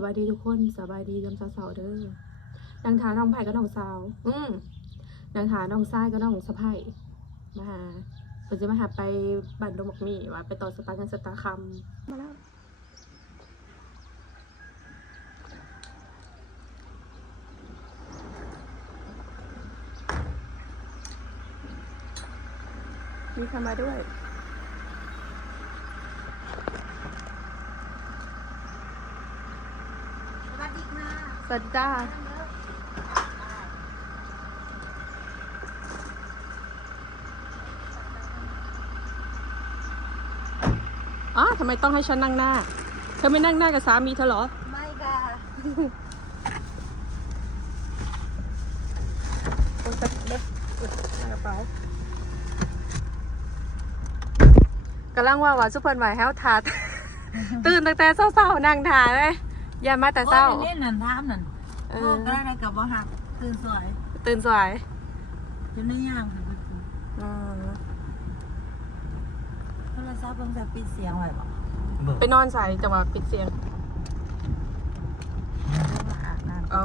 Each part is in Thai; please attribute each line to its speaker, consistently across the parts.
Speaker 1: สวัสดีทุกคนสบายดียามเช้าๆเด้อนางถาน้องไผ่ก็น้องสาว อืมนางถาน้องซ้ายก็น้องสะไผ่มาหาเพิ่นจะมาหาไปบ้านดงบักมี่ว่าไปต่อสตาร์กันสตาร์คำมาแล้วมีใครมาด้วย
Speaker 2: สวัสดีค่ะ
Speaker 1: สวัสดีจ้าอ๋อทำไมต้องให้ฉันนั่งหน้า เธอไม่นั่งหน้ากับสามีเธอเหรอ
Speaker 2: ไม่ค่ะ
Speaker 1: โอ้ยแต่เล็บในกระเป๋ากำลังว่าว่าซุปเปอร์ไหวแฮวทาตื่นตั้งแต่เช้าๆนั่งทาเลย อย่ามาแต่เช้า
Speaker 2: โอ้ยเล่นนั่นท่ามนั่น
Speaker 1: เอ
Speaker 2: โอ้
Speaker 1: อ
Speaker 2: ก็ได้กับว่าหักตื่นสวย
Speaker 1: ตื่นสวย
Speaker 2: จนได้ย่างค่ะ
Speaker 1: อืม
Speaker 2: โทรศัพท์เพิ่งจะปิดเสียงไว้บอก
Speaker 1: ไปนอนใส่จังหวะปิดเสียง
Speaker 2: มาอาบน้ำ
Speaker 1: อ๋อ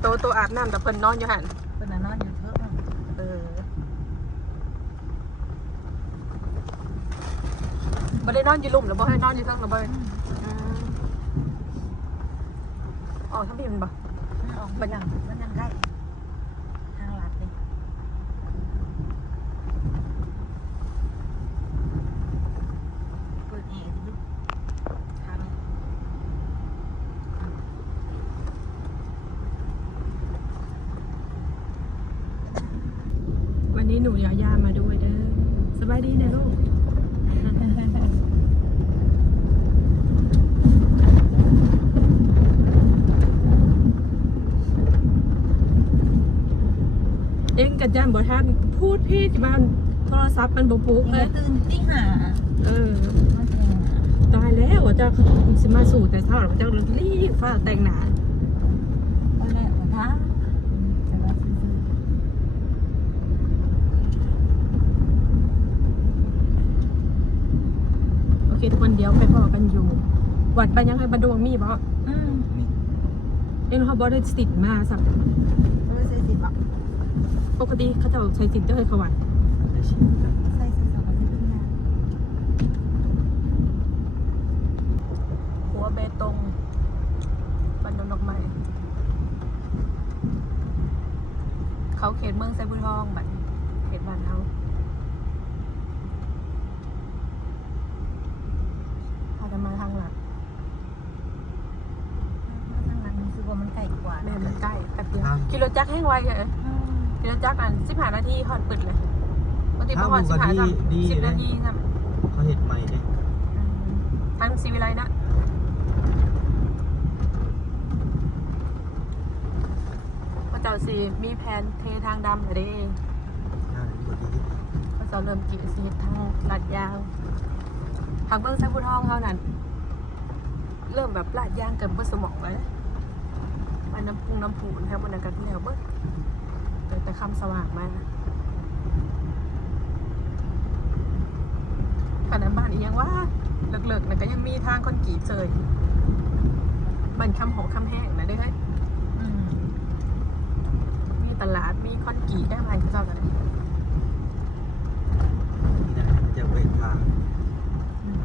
Speaker 1: โตโตอาบน้ำแต่เพิ่นนอนอยู่หัน
Speaker 2: เป็นน่ะนอนอยู่เถอะมัน
Speaker 1: เออบ่ได้นอนอยู่หลุมหรือบ่ให้นอนอยู่เทิงหรือบ่อืม อ๋อถ้าพี่มันบ่
Speaker 2: มันออกมันยังมันยังใกล้ทางลัดเลยเปิดแอร์ดิทาง
Speaker 1: วันนี้หนูยาย่ามาด้วยเด้อสบายดีนะลูก เอ็งกับจันบ่ทันพูดพี่ที่บ้านโทรศัพท์มันบ่ปลุก
Speaker 2: นี่
Speaker 1: เล
Speaker 2: ก็
Speaker 1: ย
Speaker 2: ตื่นตีห้า
Speaker 1: เออ
Speaker 2: มันแต่งหน้า
Speaker 1: ตายแล้วว่าจะสิมาสู่แต่เช้าหรอว่าจะรีบฟ้าแต่งหน้า
Speaker 2: วันแรกวันท้าแต่ว่าซื่อ
Speaker 1: โอเคทุกคนเดียวไปพอกันอยู่ วัดไปยังไงบันดวงมีบ่
Speaker 2: ๆอืม
Speaker 1: เอ็นเขาบ่ได้สิทธิ์มาสัก
Speaker 2: ไม่ใส่สิบอะ
Speaker 1: ปกติเขาเจะใช้สิทธิ์จะเคยเขาวัด
Speaker 2: ใส่สิบสองอาทิตย์ขึ้นมา
Speaker 1: หัวเบตงบันดงดอกไม้เขาเขตเมืองไซบุญทองบัดเขตบ้านเขาเขาจะมาทางหลัง
Speaker 2: ทางนั้นรู้สึกว่ามันไกลกว่า
Speaker 1: แม่มันใกล้แป๊บเดียว
Speaker 3: ครับ
Speaker 1: กิโลจักรแห้งไวเลย
Speaker 2: อืม
Speaker 1: กิโลจักรอันสิบห้านาทีหอนปิดเลยปกติประมาณสิ
Speaker 3: ถ้า
Speaker 1: บห้า
Speaker 3: บุก
Speaker 1: สาม
Speaker 3: ดี
Speaker 1: สิบ
Speaker 3: นะ
Speaker 1: นาทีครับ
Speaker 3: เขาเห็ดใหม่เลย
Speaker 1: ทางซีวิไลนะพระเจ้าสีมีแผนเททางดำเลยเด้
Speaker 3: น่าจะบดี
Speaker 1: พระเจ้าเริ่มจีบสีทางลาดยางทางเบื้องไซบุทองเท่านั้น เริ่มแบบลาดยางเกินเบื้องสมองเลยมันน้ำพุงน้ำผูนครับมันกันแล้วเบิ้ งแต่แต่คำสว่างมากขนาดบ้านอีกยังว่าเลิกๆนะก็ยังมีทางคอนกรีตเจยบ้านคำหอคำแห้งนะเด้อเฮ้ย
Speaker 2: อืม
Speaker 1: มีตลาดมีคอนกรีตได้ไหมเขาเจ้ากันเลย
Speaker 3: นี่นะมันจะเวททาง
Speaker 2: อืม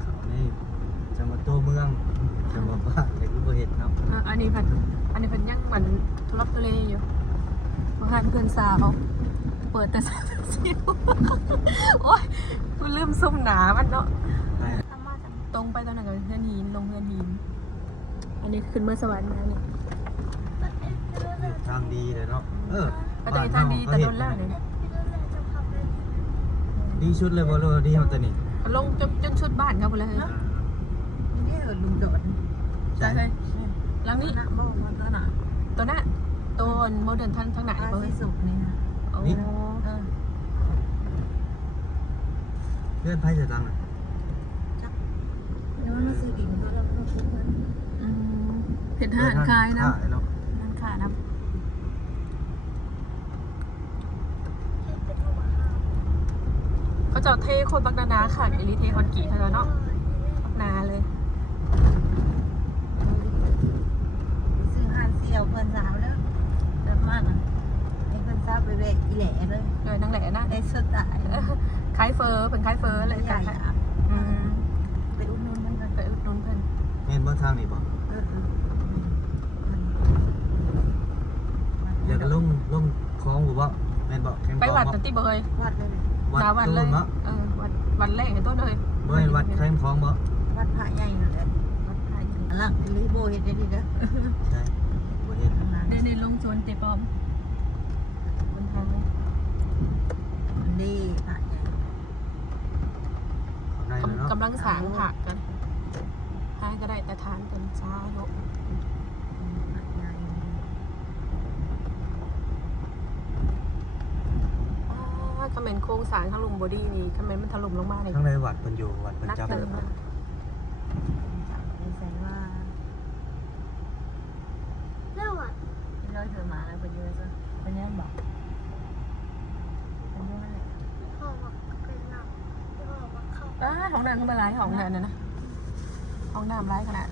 Speaker 3: เขาในจังหวัดตัวเมืองจังหวัดบ้านเลยคือบ่เห็ดเนาะ
Speaker 1: อะอันนี้พันอันนี้พันยังเหมือนทุลักทุเลอยู่บางท่านเพื่อนสาวเปิดแต่สาวซิวโอ๊ยมันลืมซุ่มหนามันเนาะ
Speaker 3: ใช่
Speaker 2: ทำมาจาก
Speaker 1: ตรงไปตอนนั้นกับเพื่อนหินลงเพื่อนหินอันนี้ขึ้นเมื่อสวรรค์มาเนี่ย
Speaker 3: เห็ดทางดีเลยเนาะเออ
Speaker 1: ก็จะมีทางดีแต่โดนล่าเนี่ย
Speaker 3: ดีชุดเลยบ่รู้ว่าดีเฮาตัวนี้
Speaker 1: ลงจนจนชุดบ้านเขาไปเลย
Speaker 2: นี่เออลุงโดด
Speaker 3: ใช่
Speaker 1: ใช่ หลังนี้
Speaker 2: หน้าโบ้มันก็หนา
Speaker 1: ตัวหน้าตัวโมเดิร์นทางทางไหน
Speaker 2: อา
Speaker 1: เบอ
Speaker 2: ที่
Speaker 1: ร์
Speaker 2: สุกนี่นะ
Speaker 1: โอ้
Speaker 2: เออ
Speaker 3: เพื่อนไพ่จะตังค์อะ
Speaker 2: แล้วมันซื้อดิ่งก็แล้วก็คุ้มกัน
Speaker 1: อืมเห็ดห่านคลายนะ
Speaker 3: ขายเนาะ
Speaker 1: นั่นค่ะนะเขาจะจอดเทโคนบักนานาค่ะเอลิเทคอนกรีตเท่านั้นเนาะบักนาเลย
Speaker 2: ซื้อหานเสี่ยวเพิ่นสาวแล้วเดินมาน่ะให้เพิ่นสาวไปเวกอี แหล่เลย
Speaker 1: เลยนั่งแหละนะ
Speaker 2: ได้สุดตาย
Speaker 1: เออคล้ายเฟอร์เป็นคล้ายเฟอร์เลย
Speaker 2: ใหญ่
Speaker 1: ค่ะ
Speaker 2: อะ
Speaker 1: อืม
Speaker 2: ไปอุดหนุนมันกัน
Speaker 1: ไปอุดหนุนเพิ่น
Speaker 3: แม่นบ่ทางนี่บ่
Speaker 2: เออเออ
Speaker 3: เดี๋ยวก็ลงลงคลองบ่บ่แม่นบ่แคม
Speaker 1: ไป
Speaker 3: คลอง
Speaker 1: วัด
Speaker 3: บ่
Speaker 1: ตันติบ่เลย
Speaker 2: วัดเลย
Speaker 3: วัด
Speaker 1: ดาวัน
Speaker 3: ตู้
Speaker 1: เลย
Speaker 3: เนาะ
Speaker 1: เออวัดวันแรกเห็นต้นเลย
Speaker 3: บ่แม่นวัดแคมคลองบ่
Speaker 2: วัดพระใหญ่นั่นแหละ
Speaker 1: วัดไทย
Speaker 2: หลังลิโบเฮ็ดได้ดีเด้อ
Speaker 3: ใช่บ่เห็น
Speaker 2: ข้างหลัง
Speaker 1: ในในลงชวนเตปอมบ นทาง
Speaker 2: ดีพระใหญ่
Speaker 3: ข้างในเนาะ
Speaker 1: กำลังสางผักกันให้ก็ได้แต่ทานเป็นช้าโย
Speaker 2: พระใหญ่
Speaker 1: อ่าคอมเมนต์โครงสร้างถล่มบอดี้นี่คอมเมนต์มันถล่มลงมาเลย
Speaker 3: ข้างในวัดเพิ่นอยู่วัดเพิ่น
Speaker 1: นัก
Speaker 3: จับ
Speaker 1: เติม
Speaker 3: เนาะ
Speaker 2: ไม่ใช่ว่า
Speaker 4: เรื่องวัด
Speaker 2: ที่เราเธอมาแล้วไปเยอะซะเป็นยังบอกเป็นยังไง
Speaker 4: พ่อวักเป็นหนักพ่อวักเข้า
Speaker 1: อ่าห้องน้ำขึ้นมายห้องนั่นนะนะห้องน้ำร้ายขนาด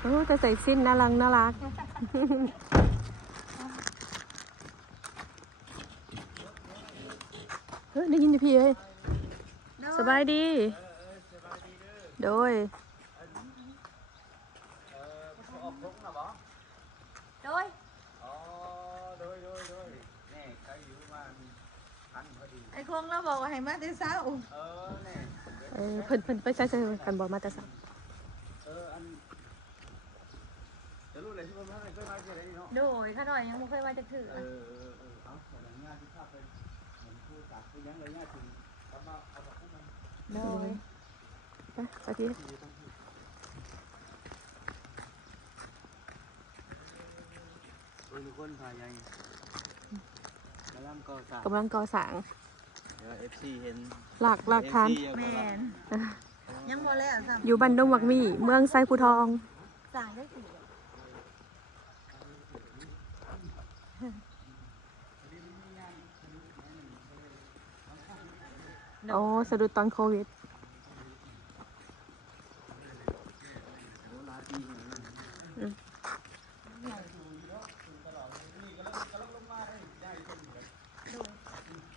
Speaker 1: โอ้แต่ใส่สิ้นน่ารักน่ารักเฮ้ยได้ยินดิพี่เอ้ยสบายดี โดย
Speaker 2: โดย
Speaker 3: อ๋อโดยโดยโดยแน่ใครอยู่มาทันพอดี
Speaker 2: ไอ้ คงเราบอกว่าให้มาแต่เช้า
Speaker 3: เออแน่
Speaker 1: เออเพิ่นเพิ่นไปใช้ใช้กันบอกมาแต่สัก
Speaker 3: เอออันจะรู้เลยที่ว่ามันเคยมาเจออะไรเนาะ
Speaker 2: โดยข้าหน่อยยังไม่เคยว่าจะถือ
Speaker 3: เออเออเออเอาแต่ละงานที่ข้าไปเหมือนพูดจากพูดยังเลยง่ายถึงกลับมาเอาแบบพวกมัน
Speaker 2: โดย
Speaker 1: ไปไปที
Speaker 3: เออทุกคนพายยังกำลังก่อสร้าง
Speaker 1: กำลังก่อสร้าง
Speaker 3: เดี๋ยว FC เห็น
Speaker 1: หลักหลักฐาน
Speaker 3: FC อยาก
Speaker 2: แม
Speaker 3: บอกว่าน
Speaker 2: ยังพอแล้วซ้
Speaker 1: อยู่บ้านดงวักมี่เมืองไซภูทองำ
Speaker 2: สั่งได้กี่
Speaker 1: โอ้สะดุดตอนโควิด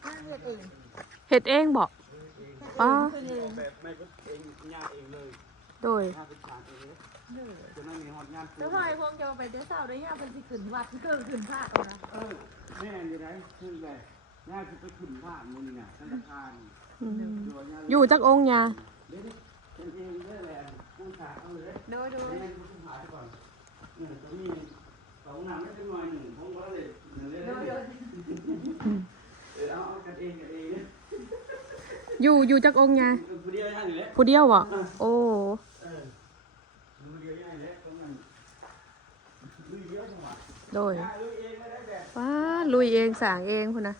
Speaker 2: ข้าเฮ็ดเอง
Speaker 1: เห็ดเองบอกป้า
Speaker 2: เฮ็ดเอง
Speaker 3: แบบไม่ก็เองยากเองเลย
Speaker 1: โดย
Speaker 3: ถ้าเป็นการเองจะไม่มีหอดงาน
Speaker 2: แล้วพอไอ้พงจะไปแต่เช้าได้ยังเป็นสิขึ้นวัดเกินขึ้นพระเอานะ
Speaker 3: เออแม่อยู่ไหนขึ้นแบบงานคือไปขึ้นบ้านมึงน่ะธนาคาร
Speaker 1: อืม
Speaker 3: อยู่ว่างาน
Speaker 1: อยู่จักองค์ยา
Speaker 3: เดี๋ยวนี้เป็นเองได้แหละผู้ชายเอาเลย
Speaker 2: โดยโดย
Speaker 3: แม่ผู้ชายก่อนเนี่ยจะมีสองนำไม่เป็นหน่อยหนึ่งผมก็เลยหนึ่งเลย
Speaker 2: โดยโดย
Speaker 3: เออเอากันเองกันเอง
Speaker 1: อยู่อยู่จักองค์ยา
Speaker 3: ผู้เดียวย่างอยู่แล้ว
Speaker 1: ผู้เดียวบ่โอ้
Speaker 3: เออผู้เดียวย่างอยู่แล้วตรงนั้นลุยเยอะจังหวะ
Speaker 1: โดย
Speaker 3: ลุยเองไม่ได้แบบ
Speaker 1: ว้าลุยเองสร้างเองคุณนะ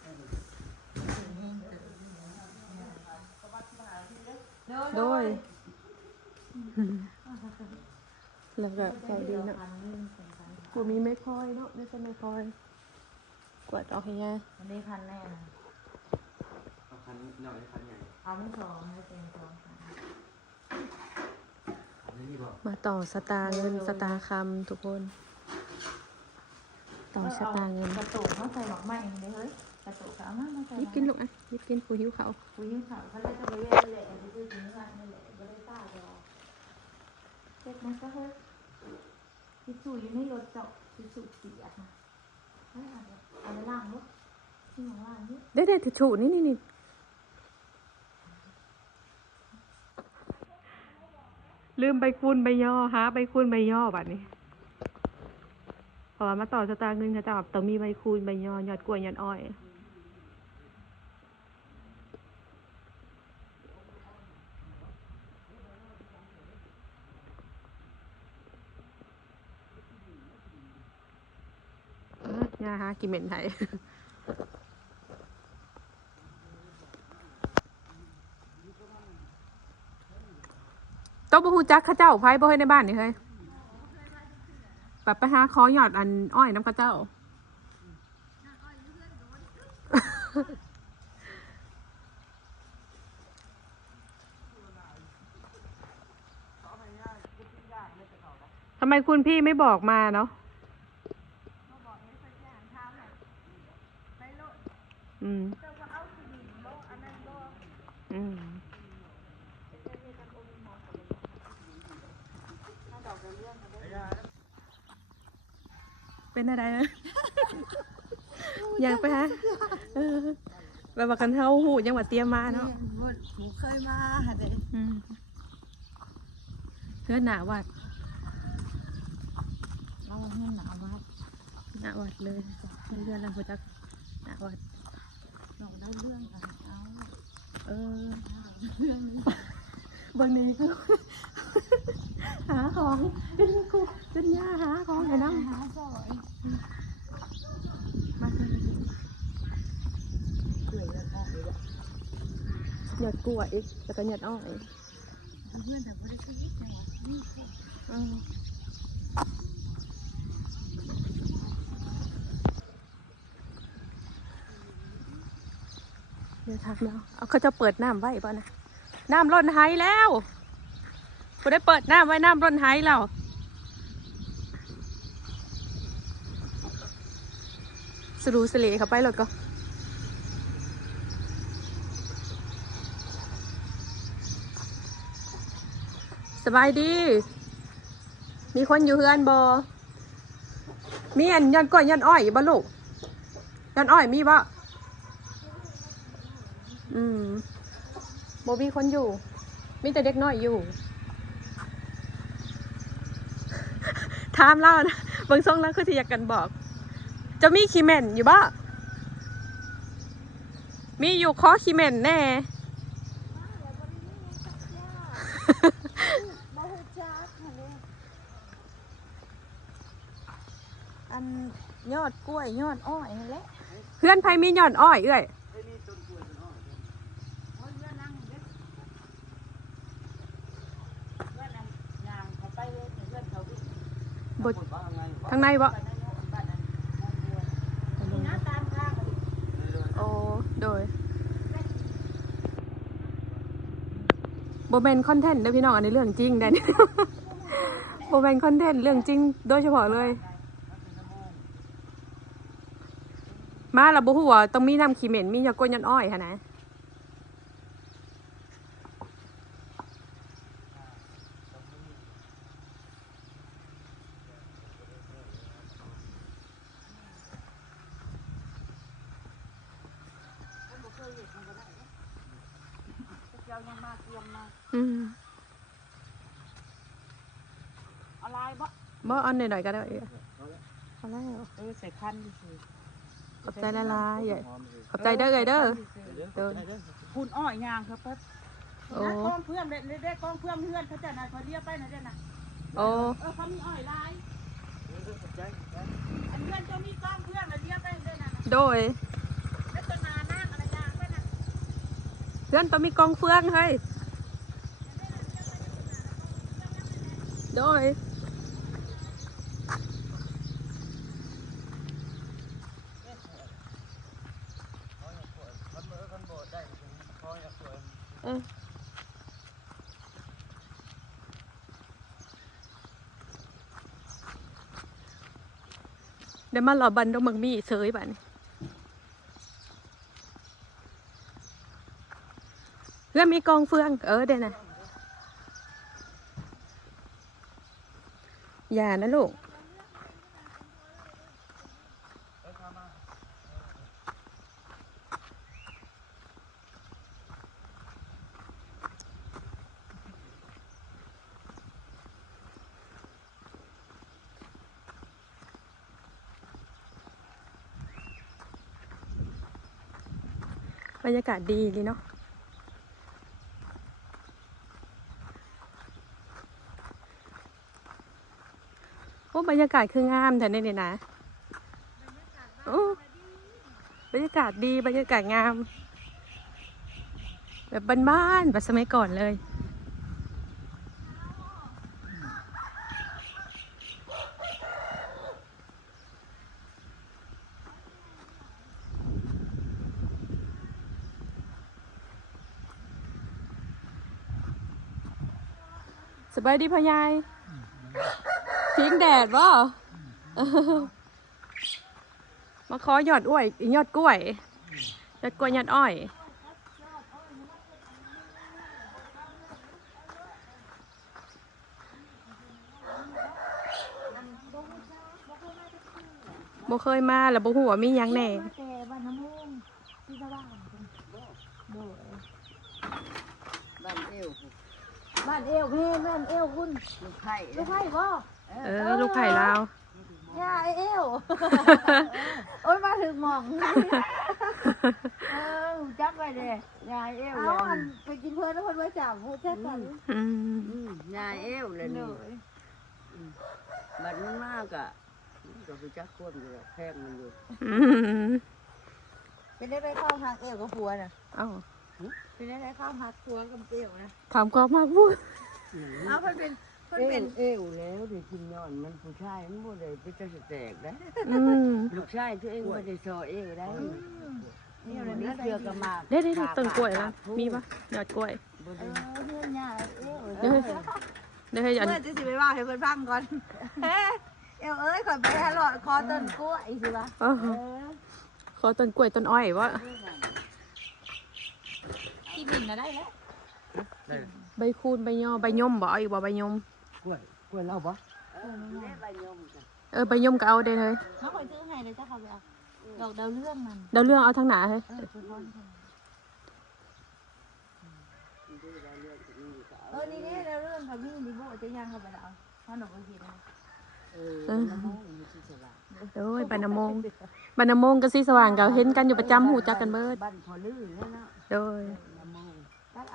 Speaker 1: โดยแล้วก็ใจดีเนาะกูมีไม่คอยเนาะไม่ใช่ไม่คอยกวาดออกให้ยา
Speaker 2: วันนี้พันแน่นะ
Speaker 3: เอาคันหน่อยคันใหญ่
Speaker 2: เอาไม่สองไม่เป็นสอง
Speaker 3: อันนี้บอก
Speaker 1: มาต่อสตางค์เงินสตางค์คำทุกคน ต่อสตางค์เงิน
Speaker 2: กระตุกมาใส่หมอกไหม้เลยเฮ้ยกระตุกเอามามาใส่
Speaker 1: ยิบกินลูกอะยิบกินกูหิวเขาว
Speaker 2: คุยข่าวเขาเลยจะไปเวทแหละจะพูดถึงว่านี่แหละไม่ได้ตาจะเซ็ตมันก็เฮ้ยทิชชู่อยู่ในรถเจาะทิชชู่เสียค่ะเอาเอาไปล้างรถที่ของล้างนี่
Speaker 1: ได้ได้ทิชชู่นี่นี่นี่ ลืมใบคูณใบย่อฮะใบคูณใบย่อบัดนี้พอมาต่อสตางค์เงินเขาจะแบบต้องมีใบคูณใบย่อยอดกล้วยยอดอ้อยยาฮะกินเหม็นไทย ตตัวบ่ฮู้จักเข้าเจ้าไผบ่ให้ในบ้านนี่เฮ้ยแบบไปหาขอหยอดอันอ้อยน้ำเข้าเจ้า ทำไมคุณพี่ไม่บอกมาเนาะอืมอืม เป็นอะไรนะอยากไปฮะเออแบบว่ากันเท่าหูยังว่าเตรียมมาเนาะ
Speaker 2: หนูเคยมาเด็ก
Speaker 1: อืมเพื่อนหนาวัด
Speaker 2: เราเพื่อนหนาวมาก
Speaker 1: หนาวัดเลยเพื่อนเราพูดจักหนาวัด
Speaker 2: เราได้เรื่องกันเอา
Speaker 1: เออบางนี้คือหาของจนกูจนย่าหาของให้น้ำ
Speaker 2: หาซอย
Speaker 1: มาเลย
Speaker 2: เกลือแล้วก็เลย
Speaker 1: หยอดกล้วยอีกแล้วก็หยอดอ้อย
Speaker 2: เพื่อนแต่ไม่ได้ชีวิตจังหวะนี่
Speaker 1: อืมเดี๋ยวทักแล้วเอาเขาจะเปิดน้ำไว้ป่ะนะน้ำร่นไห้แล้วกูได้เปิดน้ำไว้น้ำร่นไห้แล้วสรูสเลเขาไปรถก็ สบายดี มีคนอยู่เฮือนบอมีอันยันก้อยยันอ้อยบ่ลูกยันอ้อยมีบ่อืมโบมีคนอยู่ มีแต่เด็กน้อยอยู่ถามเล่านะบางทรงแล้วคือที่อยากกันบอก จะมีขี้แม่นอยู่บ่มีอยู่ขอขี้แม่นแน่
Speaker 2: บ่ฮู้จักหั่นเด้อัน ยอดกล้วยยอดอ้อยนั่นแหละ
Speaker 1: เพื่อนไผมีหย่อนอ้อยเอ้ย
Speaker 3: ไอ้นี่ต้นกล้วยต้นอ้อย
Speaker 2: โอ้ยเพื่อนนั่งเด้เพื่อนอันย่างเขาไปเลยเพื่อนเขาวิ่ง
Speaker 1: บด
Speaker 3: คนบ้าไง
Speaker 1: ทางในบ่
Speaker 2: บ้านนั้นเนาะบ้านนั้นบ้านเดียวนี่นะตามทางอะดิ
Speaker 1: โอ้โดยโบเมนคอนเทนต์เด้อพี่น้องอันนี้เรื่องจริงได้นี่โบเมนคอนเทนต์เรื่องจริงโดยเฉพาะเลย มาและบุหัวาต้องมีน้ำขี้เหม็นมียาก้นยันอ้อยค่ะนะอืม
Speaker 2: อะไรบ่
Speaker 1: บ่เอันหน่อยๆก็ได้เอ้ยเอาแล้ว
Speaker 2: เออใส่คันดิสิ
Speaker 1: ขอบใจละลายใหญ่ขอบใจเด้อเอ้ยเด้อ
Speaker 3: เดี๋ยว
Speaker 2: คุณอ้อยยางครับปั๊บ
Speaker 1: โอ้
Speaker 2: นะกองเพื่อนเด็ดเด็ดกองเพื่อนเพื่อนเขาจะน่ะเขาเรียกไปน่ะเด้น่ะ
Speaker 1: โอ้
Speaker 2: เออเขามีอ้อยลาย
Speaker 3: ใจ
Speaker 2: อันเพื่อนจะมีกองเพื่อนน่ะเรียกไปเด้น่ะ
Speaker 1: โดย
Speaker 2: แล้วตัวนานั่งอะไรยางไปน่ะ
Speaker 1: เพื่อนต้องมีกองเฟืองให้โดย
Speaker 3: คันเมื่อคันโบดได้คอยอยากสวย
Speaker 1: เออ เดี๋ยวมาหล่อบันดงมังมีเสยบันเพื่อมีกองเฟือง เออเดี๋ยวนะอย่านะลูก รรยากาศดีดีเนาะโอ้บรรยากาศคืองามแต่นี่นี่นะโอ้บรรยากาศดีบรรยากาศงาม แบบบ้านๆแบบสมัยก่อนเลย บายดีพ่อยายพิงแดดบ่มาขอหยอดอ้วยยอดกล้วยยอดกล้วยยอดอ้อยบ่เคยมาแล้วบ่ฮู้ว่ามียังแน่
Speaker 2: มาแต่บ้านน้ำมูกที่สว่างโดย
Speaker 5: บ้านเอว
Speaker 2: บ้านเอวเพ่บ้านเอวคุณ
Speaker 5: ลูกไผ่
Speaker 2: ลูกไผ่บ่
Speaker 1: เออ ลูกไผ่ลาว
Speaker 2: ย่าไอเอวโอ้ยมาถึงหมองเออจักไปเลย
Speaker 5: ยายเอว
Speaker 2: เอา
Speaker 5: เลย
Speaker 2: อันไปกินเพื่อนแล้วคนมาจับพูดแค่กัน
Speaker 1: อืม
Speaker 5: อืมยายเอวเลย
Speaker 2: โด
Speaker 5: นี่
Speaker 2: ย
Speaker 5: บัดมันมากอะก็ไปจักควบอยู่หรอกแพงมันอยู่
Speaker 1: อืม
Speaker 2: เป็นได้ได้เข้าทางเอวกับผัวน่ะ
Speaker 1: เอ้า
Speaker 2: เป็นได้ได้เข้าทางผัวกับเอวนะ
Speaker 1: ถามกอบมากพูด
Speaker 2: เอาเพิ่นเป็นเพิ่น
Speaker 5: เอ
Speaker 2: เป็น
Speaker 5: วเอวแล้วเดี๋ยวกินย้อนมันผู้ชายมันบ่ได้ไปจะแตกได้
Speaker 1: อืม
Speaker 5: ลูกชายตัวเองบ่ได้ซอเอวได้
Speaker 2: นี่เอา
Speaker 5: มั
Speaker 2: เลย
Speaker 5: น
Speaker 2: นี่
Speaker 5: เชือกกระมาก
Speaker 1: เด้ได้ได้ต้นกล้วยแล้วมีปะยอดกล้วย
Speaker 5: บ่
Speaker 2: เอ
Speaker 5: ได้
Speaker 2: อเพื่อนย่าเอว
Speaker 1: เดี๋ยวเดี๋ยวให้อัน
Speaker 2: เมื่อจะสิไปว่าให้เพิ่นฟังก่อนเฮ้เอวเอ้ยขอยไปหาหลอดคอต้นกล้วยสิวะ
Speaker 1: เออขอต้นกล้วยต้นอ้อยวะ
Speaker 2: ที่มิ นน่ะได้แล้ว
Speaker 3: ได้
Speaker 1: ใบคูนใบยอใบยมบ่เอาอีกบ่ใบยม
Speaker 3: กล้วยกล้วยเล่าบ่
Speaker 5: เออแม่ใบยมจ้ะ
Speaker 1: เออใบยมก็เอาได้เลย
Speaker 2: เขาคอยซื้อให้เลยจ้าเขาไปเอาดอกดาวเรื่องมัน
Speaker 1: เดาเรื่องเอาทั้งหนาเฮ้ย
Speaker 2: เออเพิ่นร้อนเพิ่น
Speaker 5: มันดูได้เรื่องจากนี้ก็
Speaker 2: เอ
Speaker 5: เอา
Speaker 2: อนี่นี่ดาวเรื่องเขามีดิโบจะย่างเข้าไปแล้วเขาหนูก็คิดนะ
Speaker 5: เออน้ำมูกมันสิสว่าง
Speaker 1: โอ้ยบานนามงบานนามงกับสีสว่างก็เห็นกันอยู่ประจำหูจักกันเบิด
Speaker 5: บ้านพอลื่นแล้วเนาะ
Speaker 1: โดย
Speaker 5: น้ำมูก
Speaker 2: ตัด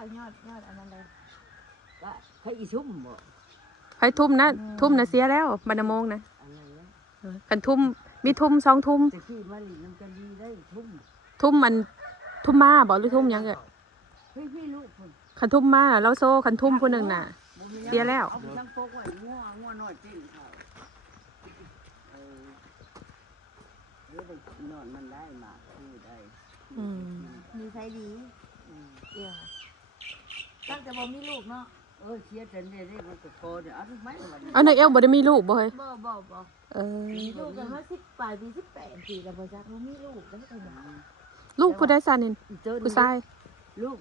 Speaker 2: เอายอดยอดอันนั้นเลย
Speaker 5: ก็ให้อีชุ่มบ่
Speaker 1: ไผทุ่มนะทุ่มนะเสียแล้วบานนามงนะ
Speaker 5: อะไรนะ
Speaker 1: เออคันทุ่มมีทุ่มสองทุ่ม
Speaker 5: ตะกี้มาหลีน้ำกันดีได้ชุ่ม
Speaker 1: ทุ่มมันทุ่มมาบ่หรือทุ่มหยังเอ่ย
Speaker 5: เฮ้ยพี่ลูกคน
Speaker 1: คันทุ่มมาเราโซ่คันทุ่มผู้หนึ่งน่ะ
Speaker 5: บ่มี
Speaker 1: เสียแล้ว
Speaker 5: เอาไปตั้งโป๊กไว้งัวงัวน้อยจิ้มเขาเออเดี๋ยวไปนอนมันได้มาคือได้
Speaker 1: อืม
Speaker 2: มีใช้ดี
Speaker 5: อืม
Speaker 2: เอี่ย ตั้งแต่บ่มีลูกเนาะ
Speaker 5: เออเชียร์จันเนี่ยได้มันก็โคเดี๋ยวเอาทุกไม้วันนี้
Speaker 1: เอาในเอวบ่ได้มีลูกบ่เฮ้ย
Speaker 2: บ่บ่บ่
Speaker 1: เออ
Speaker 2: มีลูกกันว่าสิบปลายปีสิบแปดปีแล้วบ่จักว่ามีลูกได้ขนาด
Speaker 1: ลูกผู้ได้ซานิน
Speaker 5: อีเจ้า
Speaker 1: ผู้ชาย
Speaker 5: ลูก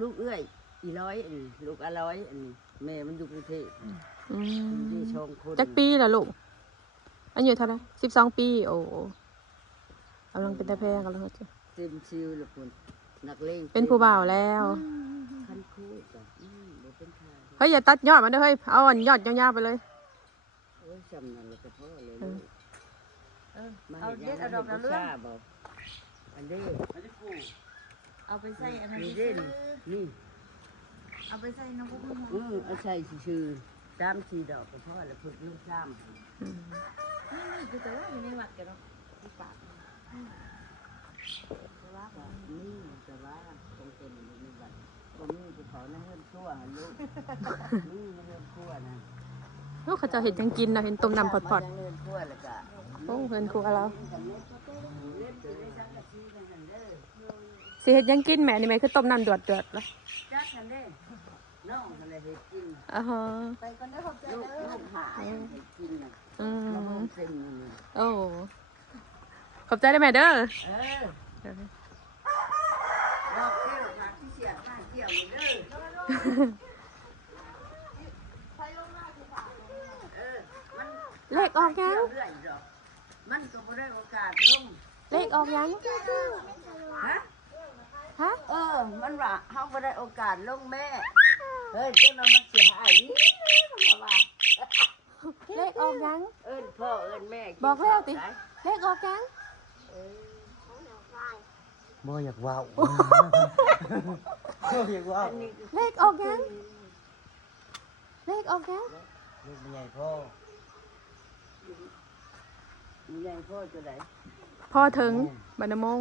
Speaker 5: ลูกเอื้อย อีร้อยอันนี้ลูกอร้อยอันนี้แม่มันอยู่กรุงเทพ
Speaker 1: อืม
Speaker 5: ที่ชงคน
Speaker 1: จักปีล่ะลูกอายุเท่าไหร่สิบสองปี โอ้กำลังเป็นตาแพงกำลังจะ
Speaker 5: เต็มชิวละคนนักเลง
Speaker 1: เป็นผู้บ่าวแล้ว
Speaker 5: คันคู่จ้ะอืมบ่ เป็นทาง
Speaker 1: เฮ้ยอย่าตัดยอดมันเด้อเฮ้ยเอาอันยอดยาวๆไปเลย
Speaker 5: โอ้ยจำนั่นแล้วก็พอเลย
Speaker 1: เออ
Speaker 5: ลูก
Speaker 2: เออ
Speaker 5: มา
Speaker 2: เอา
Speaker 5: เห็น
Speaker 2: เด็ดเอาดอกดาว
Speaker 5: เรื่
Speaker 2: เรื่
Speaker 5: อ
Speaker 2: องง
Speaker 5: บอกอันนี้
Speaker 3: ไม่ได้กู้
Speaker 2: เอาไปใส่อันนั้น
Speaker 5: นี่
Speaker 2: ซื้
Speaker 5: เด่
Speaker 2: อน
Speaker 5: นี่
Speaker 2: เอาไปใส่น้ำพุมัน
Speaker 5: อือเอาใส่ชื่อๆสามสี่ดอกก็พอแล้วฝึกลูกซ้
Speaker 1: อืม
Speaker 2: นี่นี่คือแต่ว่าอยู่ในวัดกันเนาะที่ปากแต่ว่าำ
Speaker 5: นี่แต่ว่าคงเป็น อยู่ในบัดก็มีไปขอในเฮือนครัวหั่นลูกนี่ในเฮือนครัวนะ
Speaker 1: โอ้เขาจะเห็นจังกินนะเห็นต้มน้ำพอด
Speaker 5: เฮือนครัวแล้วก็
Speaker 1: ๆโอ้เห็นครัวเรา
Speaker 5: เล่นอยู่ในสังกะสีนั่นหั่นเด้อ
Speaker 1: สิเห็ดยังกินแหม่นี่แม่คือต้มน้ำดือดดือดๆละ
Speaker 5: จักนั่นเด้น้องอะไรเฮ็ดกิน
Speaker 1: อ่าฮะ
Speaker 2: ไปกันได้ขอบใจ
Speaker 5: ลูก
Speaker 2: เด้อ
Speaker 5: ลูกหาเฮ็ดกินน่ะ
Speaker 1: อื
Speaker 5: มะ
Speaker 1: ม
Speaker 5: ม่วงเซ็งนี่
Speaker 1: โอ้ ขอบใจได้แม่เด้อ
Speaker 5: เออดอกเกี้ยวผักที่เสียบหน้าเกี้ยวนี่เด้อ เออมัน
Speaker 1: เลขออกยัง
Speaker 5: เรื่อยๆดอกมันก็บ่ได้โอกาสลง
Speaker 1: เลขออกยัง
Speaker 5: ฮะ
Speaker 1: ฮะ
Speaker 5: เออ มันว่าเฮาบ่ได้โอกาสลงแม่ เฮ้ยเจ้าน่ะมันสิหายนี่มันว่า
Speaker 1: เลขออกยัง
Speaker 5: เอิ้นพ่อเอิ้นแม่น
Speaker 1: บอกแล้วติ
Speaker 5: ข้าได้
Speaker 1: เลขออกยัง
Speaker 3: บ่อยากว้าวบ่อยากว้าว
Speaker 5: อันนี้
Speaker 1: เลขออกยังเลขออกยัง
Speaker 3: ลูกเป็นใหญ่พ่อ
Speaker 5: มีใหญ่พ่อจะได้
Speaker 1: พ่อถึงบันนามง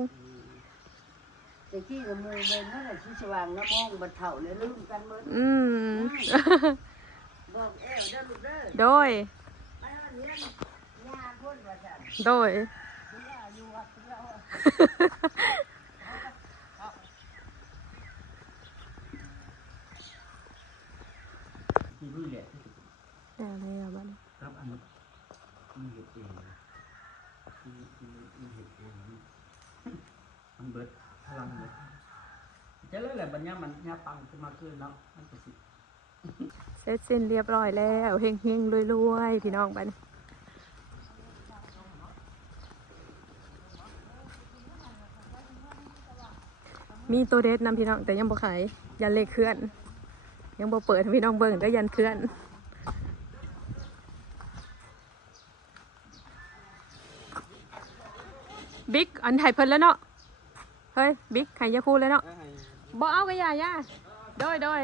Speaker 5: แต่กี้ก็มือเบิ่งนั่นแหละที่สว่างน้ำมองบัดเฒ่าเลยลืมกันหมด
Speaker 1: อืม
Speaker 5: บอกเอวเด้อลูกเด้อ
Speaker 1: โดย
Speaker 5: ไปเอาเลี้ยงยาพ่นว่าซั่น
Speaker 1: โดย
Speaker 5: ยาอยู่วัดเรา ที่นี่แหละ
Speaker 1: แล้วแล้วบ้าน
Speaker 5: ครับอันนี้มันเห็ดเองนะที่ที่มันเห็ดเองมันเบิดพลังเบิดเจ๊เลยแหละบัญญามันญาปังขึ้นมาขึ้นเนาะมันก็สิ
Speaker 1: เสร็จสิ้นเรียบร้อยแล้วเฮงเฮงๆรวยๆพี่น้องบ้านมีตัวเด็ดนำพี่น้องแต่ยังบ่ขายยันเลขเคลื่อน ยังบ่เปิดให้พี่น้องเบิ่งแต่ยันเคลื่อนบิ๊กอันไทยเพิ่นแล้วเนาะเฮ้ยบิ๊กไข่ยาคูแล้วเนาะบ่เอากระยาย่าโดยโดย